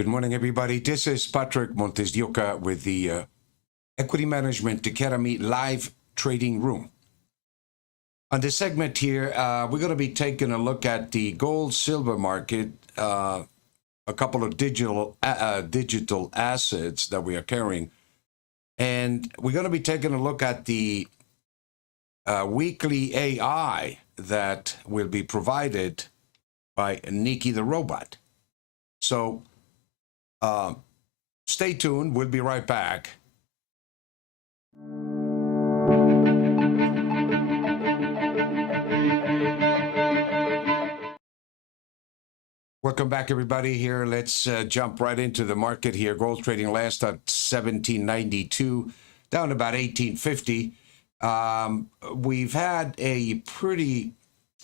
Good morning, everybody. This is Patrick MontesDeOca with the Equity Management Academy live trading room. On this segment here, we're going to be taking a look at the gold silver market, a couple of digital assets that we are carrying, and we're going to be taking a look at the weekly AI that will be provided by Nikki the robot. So stay tuned. We'll be right back. Welcome back, everybody. Here, let's jump right into the market here. Gold trading last at 1792, down about 1850. We've had a pretty,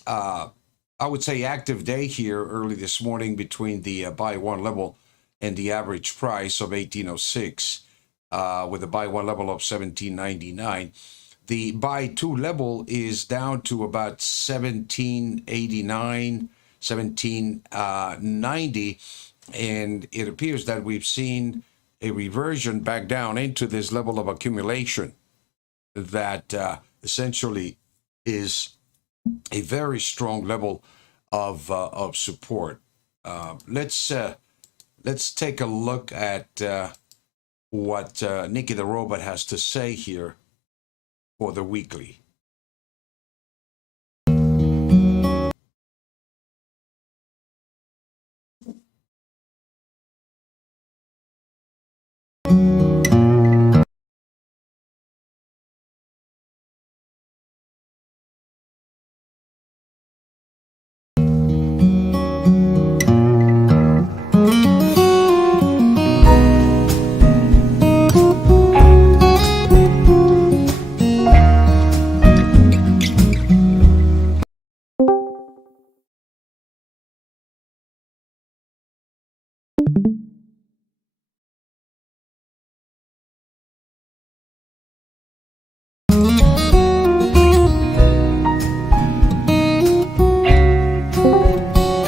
I would say, active day here early this morning between the buy one level and the average price of 1806, with a buy one level of 1799. The buy two level is down to about 1789, 1790, and it appears that we've seen a reversion back down into this level of accumulation that essentially is a very strong level of support. Let's take a look at what Nikki the robot has to say here for the weekly.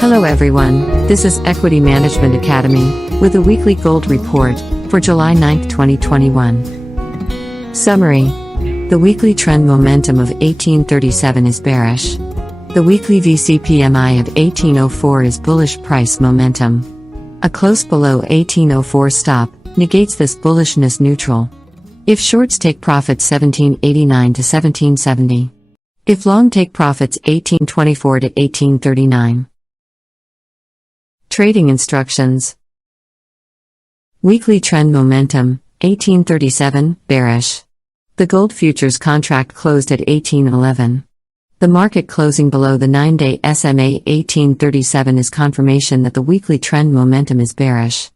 Hello everyone, this is Equity Management Academy, with a weekly gold report, for July 9, 2021. Summary. The weekly trend momentum of 1837 is bearish. The weekly VCPMI of 1804 is bullish price momentum. A close below 1804 stop, negates this bullishness neutral. If shorts take profits 1789 to 1770. If long take profits 1824 to 1839. Trading instructions. Weekly trend momentum, 1837, bearish. The gold futures contract closed at 1811. The market closing below the 9-day SMA 1837 is confirmation that the weekly trend momentum is bearish.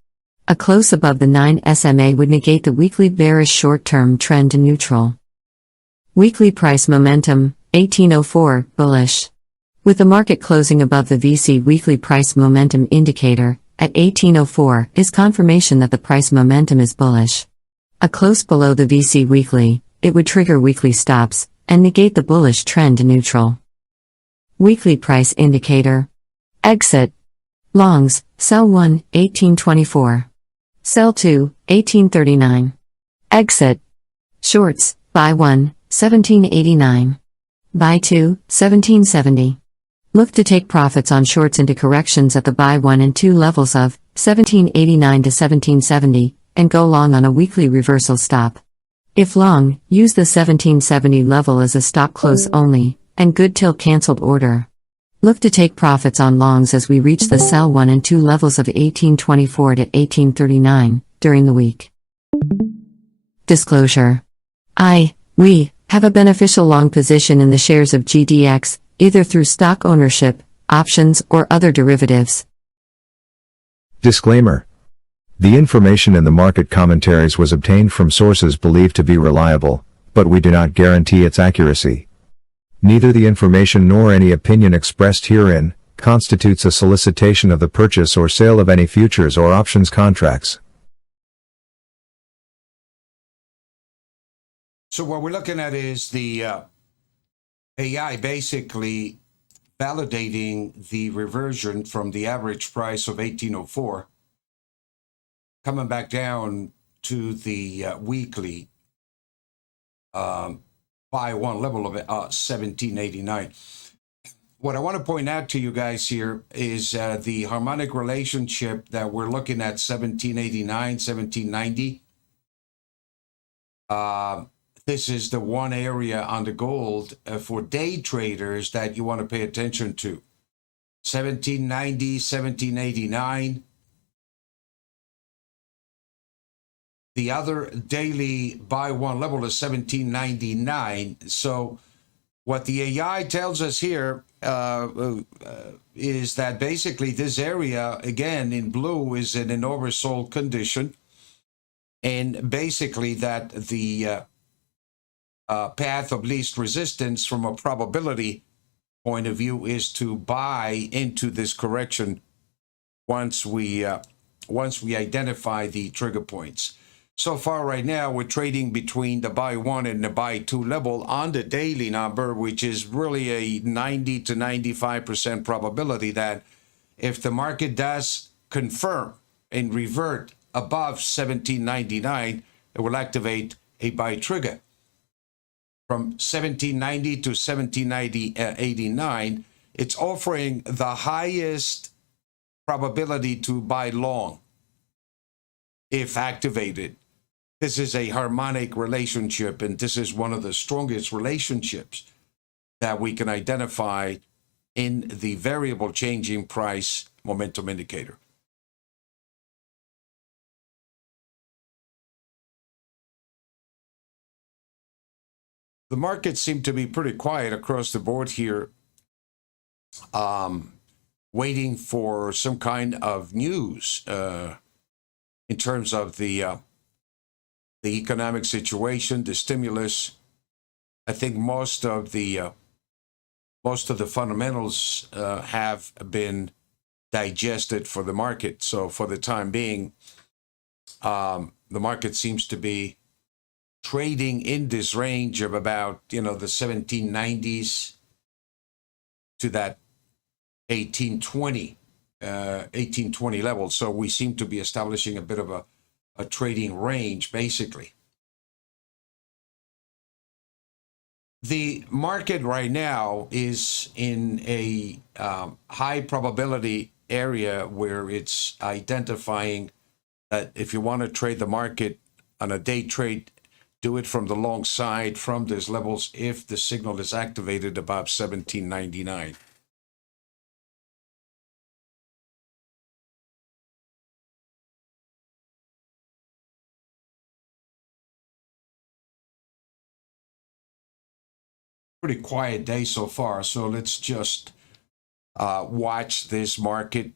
A close above the 9 SMA would negate the weekly bearish short-term trend to neutral. Weekly price momentum, 1804, bullish. With the market closing above the VC weekly price momentum indicator, at 1804, is confirmation that the price momentum is bullish. A close below the VC weekly, it would trigger weekly stops, and negate the bullish trend to neutral. Weekly price indicator. Exit. Longs, sell 1, 1824. Sell 2, 1839. Exit. Shorts, buy 1, 1789. Buy 2, 1770. Look to take profits on shorts into corrections at the buy 1 and 2 levels of 1789 to 1770, and go long on a weekly reversal stop. If long, use the 1770 level as a stop close only, and good till cancelled order. Look to take profits on longs as we reach the sell 1 and 2 levels of 1824 to 1839, during the week. Disclosure. We have a beneficial long position in the shares of GDX, either through stock ownership, options, or other derivatives. Disclaimer. The information in the market commentaries was obtained from sources believed to be reliable, but we do not guarantee its accuracy. Neither the information nor any opinion expressed herein constitutes a solicitation of the purchase or sale of any futures or options contracts. So what we're looking at is the AI basically validating the reversion from the average price of 1804 coming back down to the weekly buy one level of 1789. What I want to point out to you guys here is the harmonic relationship that we're looking at 1789, 1790. This is the one area on the gold for day traders that you want to pay attention to. 1790, 1789. The other daily buy one level is 1799. So what the AI tells us here is that basically this area, again in blue, is in an oversold condition. And basically that the path of least resistance from a probability point of view is to buy into this correction once we identify the trigger points. So far right now, we're trading between the buy one and the buy two level on the daily number, which is really a 90 to 95% probability that if the market does confirm and revert above 1799, it will activate a buy trigger. From 1790 to 1789, it's offering the highest probability to buy long if activated. This is a harmonic relationship, and this is one of the strongest relationships that we can identify in the variable changing price momentum indicator. The markets seem to be pretty quiet across the board here, waiting for some kind of news in terms of the economic situation, the stimulus. I think most of the fundamentals have been digested for the market. So for the time being, the market seems to be trading in this range of about, the 1790s to that 1820 level. So we seem to be establishing a bit of a trading range, basically. The market right now is in a high probability area where it's identifying that if you want to trade the market on a day trade, do it from the long side from these levels if the signal is activated above 1799. Pretty quiet day so far, so let's just watch this market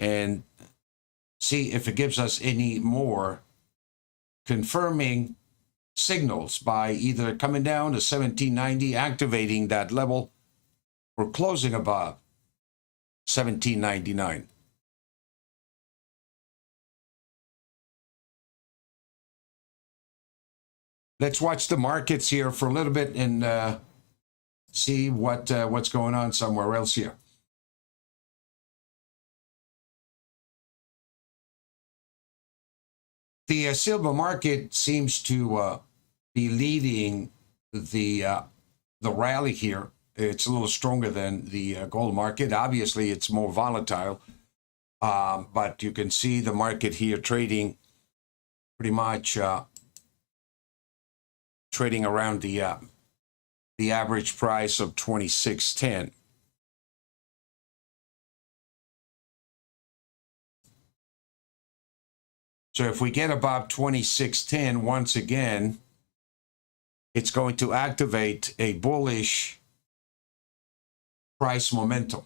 and see if it gives us any more confirming signals by either coming down to 1790, activating that level, or closing above 1799. Let's watch the markets here for a little bit and see what's going on somewhere else here. The silver market seems to be leading the rally here. It's a little stronger than the gold market. Obviously, it's more volatile, but you can see the market here trading pretty much trading around the average price of 26.10. So if we get above 26.10 once again, it's going to activate a bullish price momentum.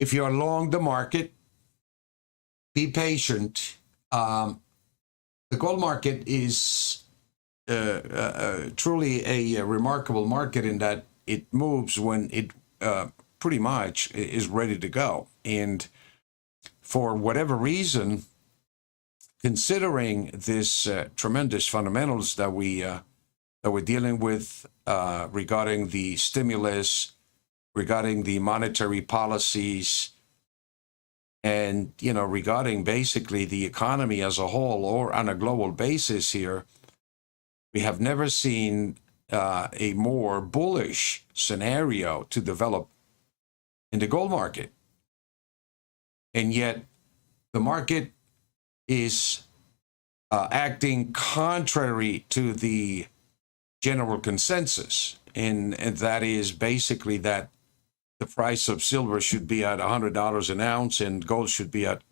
If you're long the market, be patient. The gold market is truly a remarkable market in that it moves when it pretty much is ready to go. And for whatever reason, considering this tremendous fundamentals that we're dealing with regarding the stimulus, regarding the monetary policies, and regarding basically the economy as a whole or on a global basis here, we have never seen a more bullish scenario to develop in the gold market. And yet the market is acting contrary to the general consensus, and that is basically that the price of silver should be at $100 an ounce and gold should be at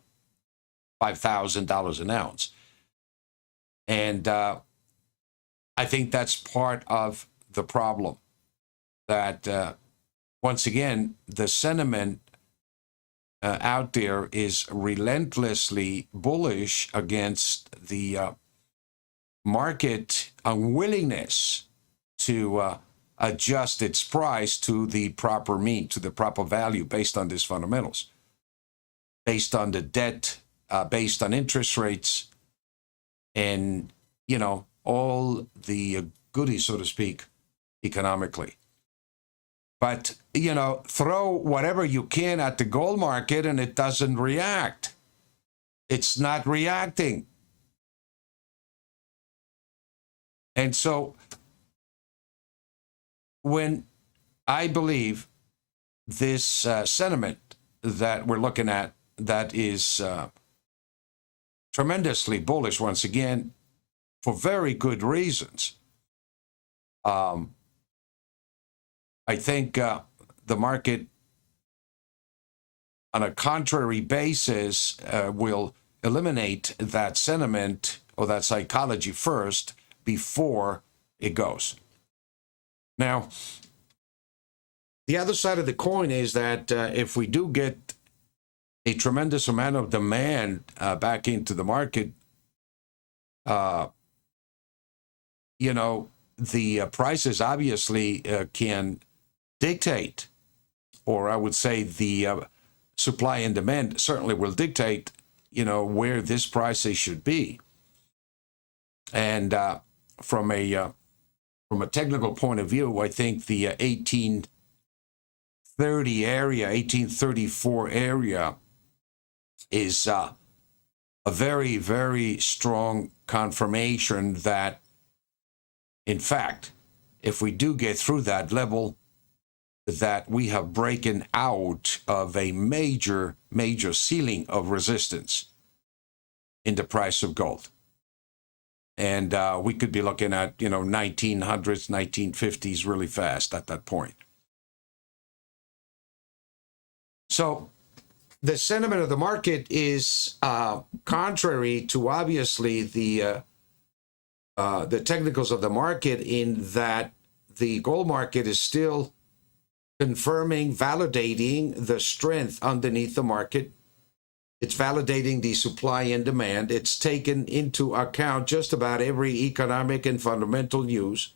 $5,000 an ounce. And I think that's part of the problem, that once again, the sentiment out there is relentlessly bullish against the market unwillingness to adjust its price to the proper mean, to the proper value based on these fundamentals, based on the debt, based on interest rates, and, all the goodies, so to speak, economically. But, throw whatever you can at the gold market and it doesn't react. It's not reacting. And so when I believe this sentiment that we're looking at, that is tremendously bullish, once again, for very good reasons, I think the market, on a contrary basis, will eliminate that sentiment or that psychology first before it goes. Now, the other side of the coin is that if we do get a tremendous amount of demand back into the market, the prices obviously can dictate, or I would say the supply and demand certainly will dictate, where this prices should be. And from a technical point of view, I think the 1830 area, 1834 area is a very, very strong confirmation that, in fact, if we do get through that level, that we have broken out of a major, major ceiling of resistance in the price of gold. And we could be looking at, 1900s, 1950s really fast at that point. So the sentiment of the market is contrary to, obviously, the technicals of the market, in that the gold market is still confirming, validating the strength underneath the market. It's validating the supply and demand. It's taken into account just about every economic and fundamental news,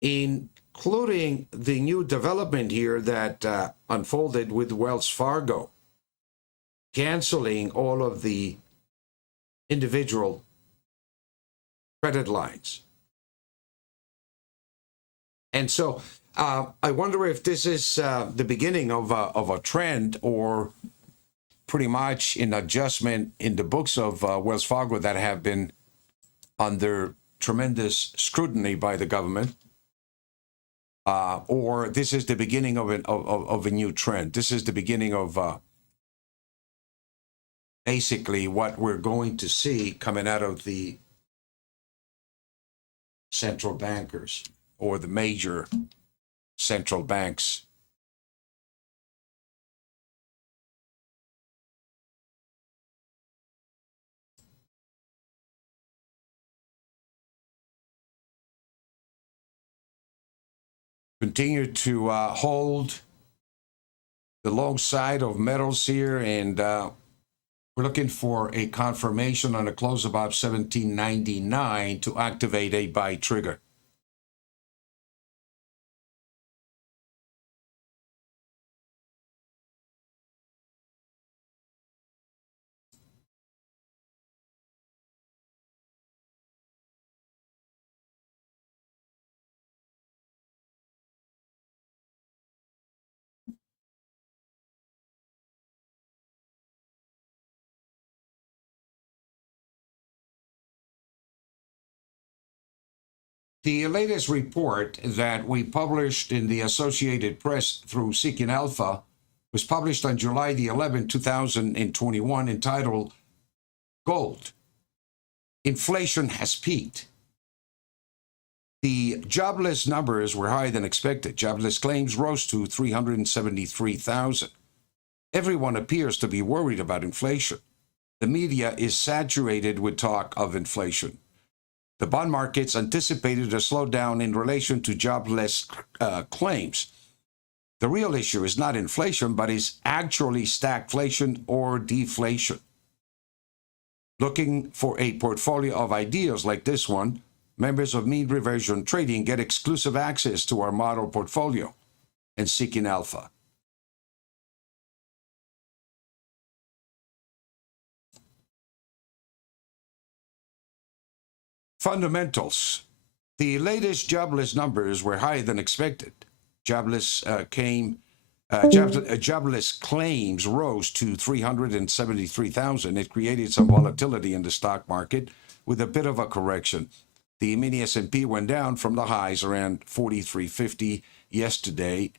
including the new development here that unfolded with Wells Fargo, canceling all of the individual credit lines. And so I wonder if this is the beginning of a trend, or pretty much an adjustment in the books of Wells Fargo that have been under tremendous scrutiny by the government, or this is the beginning of a new trend. This is the beginning of basically what we're going to see coming out of the central bankers, or the major central banks. Continue to hold the long side of metals here, and We're looking for a confirmation on a close above 1799 to activate a buy trigger. The latest report that we published in the Associated Press through Seeking Alpha was published on July the 11th, 2021, entitled Gold. Inflation has peaked. The jobless numbers were higher than expected. Jobless claims rose to 373,000. Everyone appears to be worried about inflation. The media is saturated with talk of inflation. The bond markets anticipated a slowdown in relation to jobless claims. The real issue is not inflation, but is actually stagflation or deflation. Looking for a portfolio of ideas like this one, members of Mean Reversion Trading get exclusive access to our model portfolio and Seeking Alpha. Fundamentals. The latest jobless numbers were higher than expected. Jobless claims rose to 373,000. It created some volatility in the stock market with a bit of a correction. The mini S&P went down from the highs around 4350 yesterday.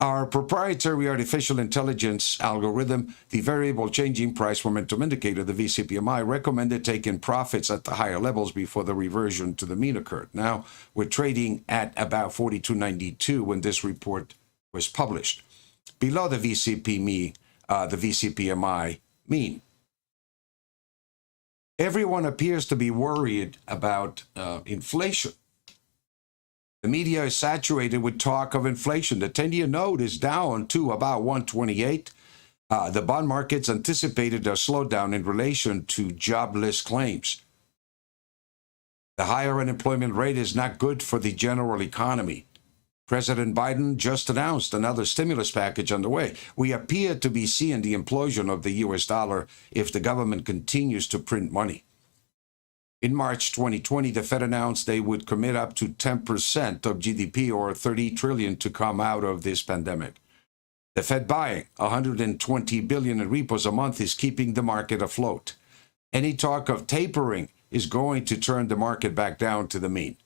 Our proprietary artificial intelligence algorithm, the variable changing price momentum indicator, the VCPMI, recommended taking profits at the higher levels before the reversion to the mean occurred. Now we're trading at about 42.92 when this report was published, below the VCPMI mean. Everyone appears to be worried about inflation. The media is saturated with talk of inflation. The 10-year note is down to about 128. The bond markets anticipated a slowdown in relation to jobless claims. The higher unemployment rate is not good for the general economy. President Biden just announced another stimulus package underway. We appear to be seeing the implosion of the US dollar if the government continues to print money. In March 2020, the Fed announced they would commit up to 10% of GDP, or 30 trillion, to come out of this pandemic. The Fed buying 120 billion in repos a month is keeping the market afloat. Any talk of tapering is going to turn the market back down to the mean.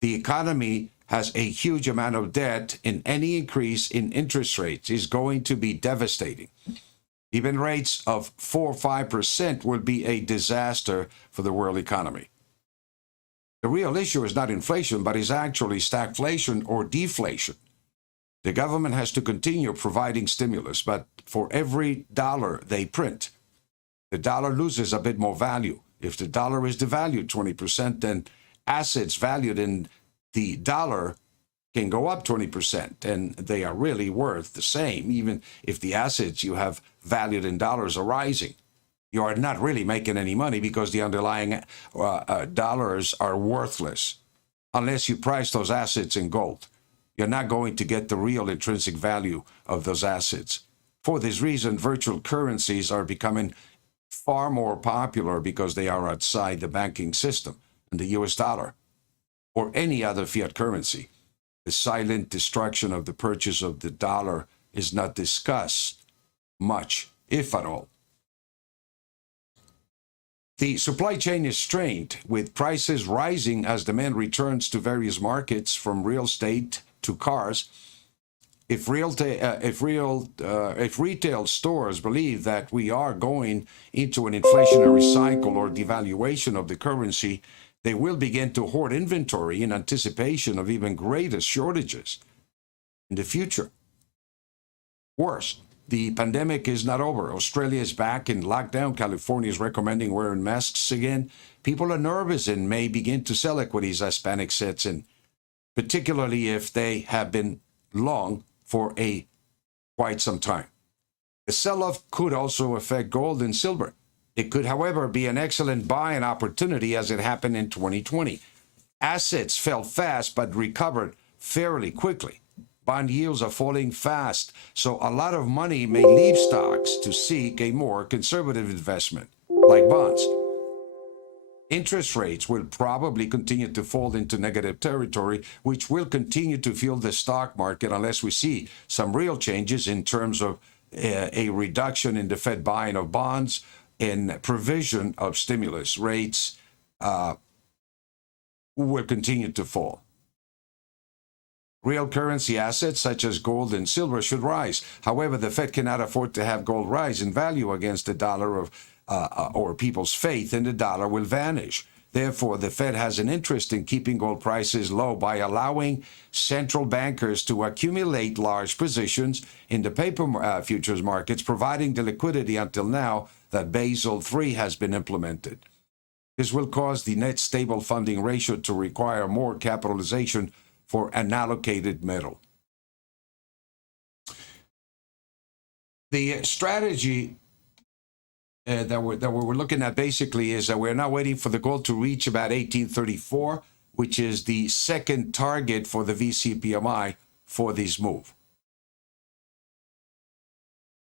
The economy has a huge amount of debt, and any increase in interest rates is going to be devastating. Even rates of 4 or 5% would be a disaster for the world economy. The real issue is not inflation, but is actually stagflation or deflation. The government has to continue providing stimulus, but for every dollar they print, the dollar loses a bit more value. If the dollar is devalued 20%, then assets valued in the dollar can go up 20%, and they are really worth the same, even if the assets you have valued in dollars are rising. You are not really making any money because the underlying dollars are worthless unless you price those assets in gold. You're not going to get the real intrinsic value of those assets. For this reason, virtual currencies are becoming far more popular because they are outside the banking system, and the US dollar or any other fiat currency. The silent destruction of the purchase of the dollar is not discussed much, if at all. The supply chain is strained, with prices rising as demand returns to various markets, from real estate to cars. If retail stores believe that we are going into an inflationary cycle or devaluation of the currency, they will begin to hoard inventory in anticipation of even greater shortages in the future. Worse, the pandemic is not over. Australia is back in lockdown. California is recommending wearing masks again. People are nervous and may begin to sell equities as panic sets in, particularly if they have been long for quite some time. The sell-off could also affect gold and silver. It could, however, be an excellent buying opportunity as it happened in 2020. Assets fell fast but recovered fairly quickly. Bond yields are falling fast, so a lot of money may leave stocks to seek a more conservative investment, like bonds. Interest rates will probably continue to fall into negative territory, which will continue to fuel the stock market unless we see some real changes in terms of a reduction in the Fed buying of bonds and provision of stimulus. Rates will continue to fall. Real currency assets such as gold and silver should rise. However, the Fed cannot afford to have gold rise in value against the dollar or people's faith in the dollar will vanish. Therefore, the Fed has an interest in keeping gold prices low by allowing central bankers to accumulate large positions in the paper futures markets, providing the liquidity until now that Basel III has been implemented. This will cause the net stable funding ratio to require more capitalization for an allocated metal. The strategy that we're looking at basically is that we're now waiting for the gold to reach about 1834, which is the second target for the VCPMI for this move.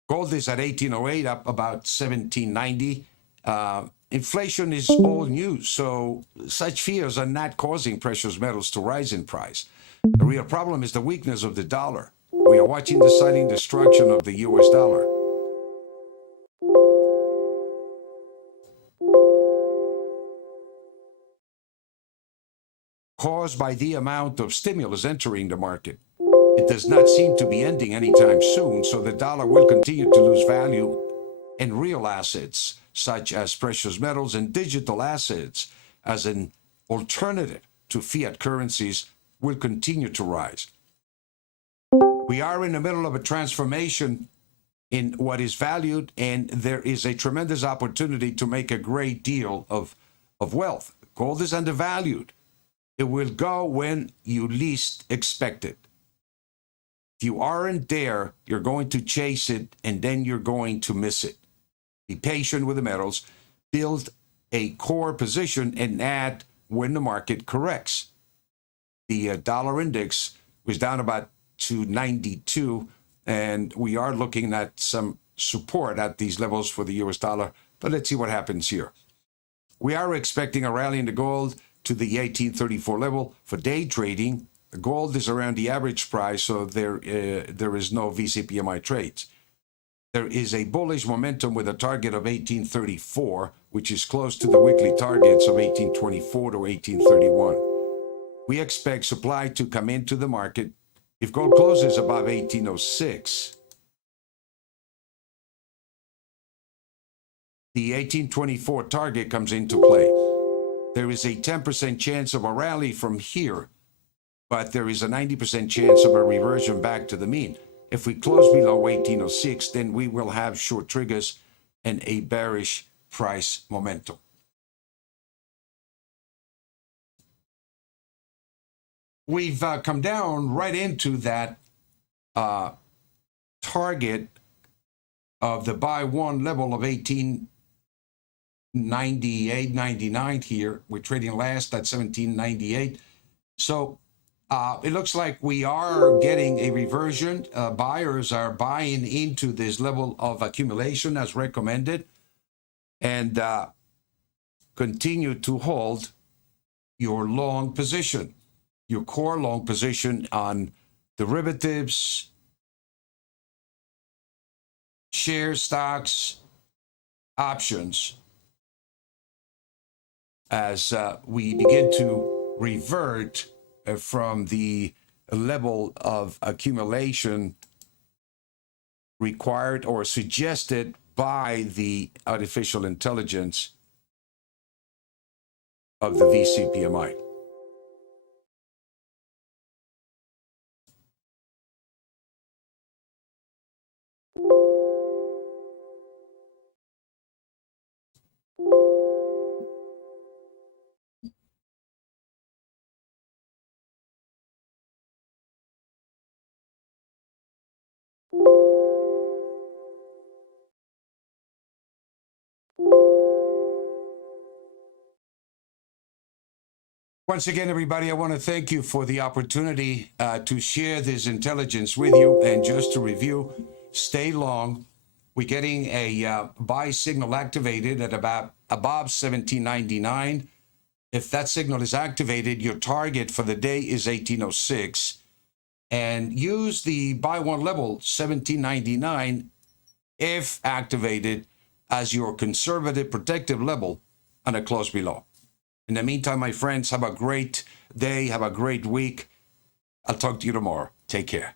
Gold is at 1808, up about 1790. Inflation is old news, so such fears are not causing precious metals to rise in price. The real problem is the weakness of the dollar. We are watching the silent destruction of the US dollar. Caused by the amount of stimulus entering the market. It does not seem to be ending anytime soon, so the dollar will continue to lose value, and real assets such as precious metals and digital assets as an alternative to fiat currencies will continue to rise. We are in the middle of a transformation in what is valued, and there is a tremendous opportunity to make a great deal of wealth. Gold is undervalued. It will go when you least expect it. If you aren't there, you're going to chase it, and then you're going to miss it. Be patient with the metals, build a core position, and add when the market corrects. The dollar index was down about 292, and we are looking at some support at these levels for the US dollar, but let's see what happens here. We are expecting a rally in the gold to the 1834 level for day trading. Gold is around the average price, so there is no VCPMI trades. There is a bullish momentum with a target of 1834, which is close to the weekly targets of 1824 to 1831. We expect supply to come into the market if gold closes above 1806. The 1824 target comes into play. There is a 10% chance of a rally from here, but there is a 90% chance of a reversion back to the mean. If we close below 1806, then we will have short triggers and a bearish price momentum. We've come down right into that target of the buy one level of 1898, 99 here. We're trading last at 1798. So it looks like we are getting a reversion. Buyers are buying into this level of accumulation as recommended, and continue to hold your long position, your core long position on derivatives, shares, stocks, options, as we begin to revert from the level of accumulation required or suggested by the artificial intelligence of the VCPMI. Once again, everybody, I want to thank you for the opportunity to share this intelligence with you. And just to review, stay long. We're getting a buy signal activated at about above 1799. If that signal is activated, your target for the day is 1806. And use the buy one level, 1799, if activated, as your conservative protective level on a close below. In the meantime, my friends, have a great day. Have a great week. I'll talk to you tomorrow. Take care.